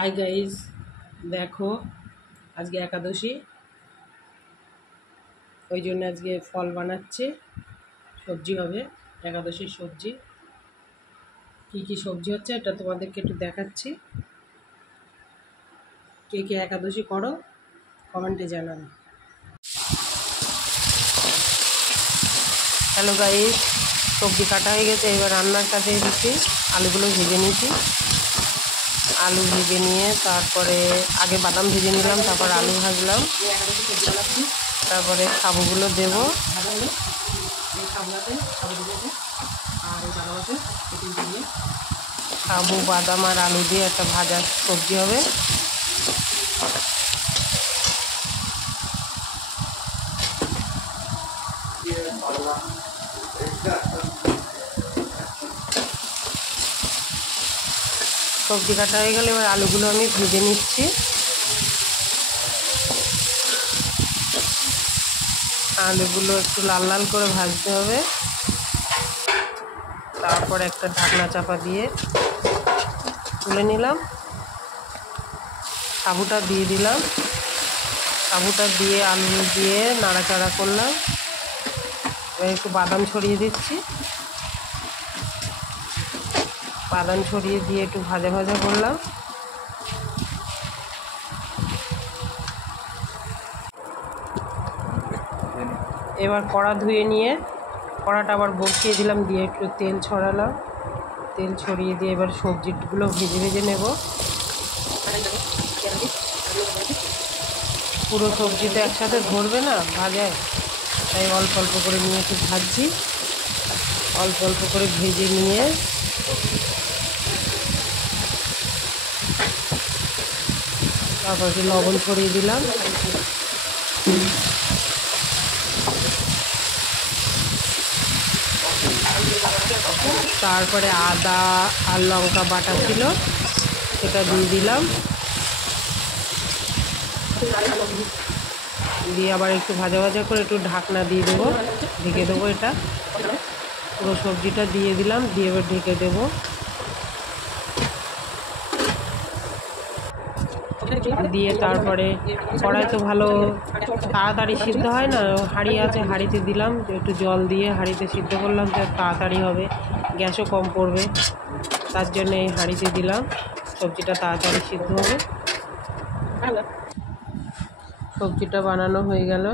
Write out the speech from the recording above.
Hi guys, দেখো আজকে একাদশী, ওই জন্য আজকে ফল বানাচ্ছে, সবজি হবে একাদশীর সবজি। কি কি সবজি হচ্ছে এটা তোমাদেরকে একটু দেখাচ্ছি। কে কে একাদশী করো কমেন্টে জানান। হ্যালো গাইজ, সবজি কাটা হয়ে গেছে, এবার রান্নার কাজে এসেছি। আলুগুলো ভেজে নিয়েছি, আলু ভেজে নিয়ে তারপরে আগে বাদাম ভেজে নিলাম, তারপর আলু ভাজলাম, তারপরে সাবুগুলো দেবো। সাবু, বাদাম আর আলু দিয়ে একটা ভাজা সবজি হবে। সবজি কাটা হয়ে গেলে এবার আলুগুলো আমি ভেজে নিচ্ছি। আলুগুলো একটু লাল লাল করে ভাজতে হবে। তারপর একটা ঢাকনা চাপা দিয়ে তুলে নিলাম, সাবুটা দিয়ে দিলাম, সাবুটা দিয়ে আলু দিয়ে নাড়াচাড়া করলাম। এবার একটু বাদাম ছড়িয়ে দিচ্ছি, বাদাম ছড়িয়ে দিয়ে একটু ভাজা ভাজা করলাম। এবার কড়া ধুয়ে নিয়ে কড়াটা আবার বসিয়ে দিলাম, দিয়ে একটু তেল ছড়ালাম, তেল ছড়িয়ে দিয়ে এবার সবজিগুলো ভেজে ভেজে নেব। পুরো সবজি তো একসাথে ধরবে না ভাজায়, তাই অল্প অল্প করে নিয়ে একটু ভাজছি। অল্প অল্প করে ভেজে নিয়ে তারপর একটু লবণ ছড়িয়ে দিলাম, তারপরে আদা আর লঙ্কা বাটা ছিল সেটা দিয়ে দিলাম, দিয়ে আবার একটু ভাজা ভাজা করে একটু ঢাকনা দিয়ে দেবো, ঢেকে দেবো। এটা পুরো সবজিটা দিয়ে দিলাম, দিয়ে এবার ঢেকে দেবো। দিয়ে তারপরে কড়াই তো ভালো তাড়াতাড়ি সিদ্ধ হয় না, হাঁড়ি আছে, হাঁড়িতে দিলাম, একটু জল দিয়ে হাঁড়িতে সিদ্ধ করলাম, তো তাড়াতাড়ি হবে, গ্যাসও কম পড়বে, তার জন্য এই হাঁড়িতে দিলাম, সবজিটা তাড়াতাড়ি সিদ্ধ হবে। সবজিটা বানানো হয়ে গেল।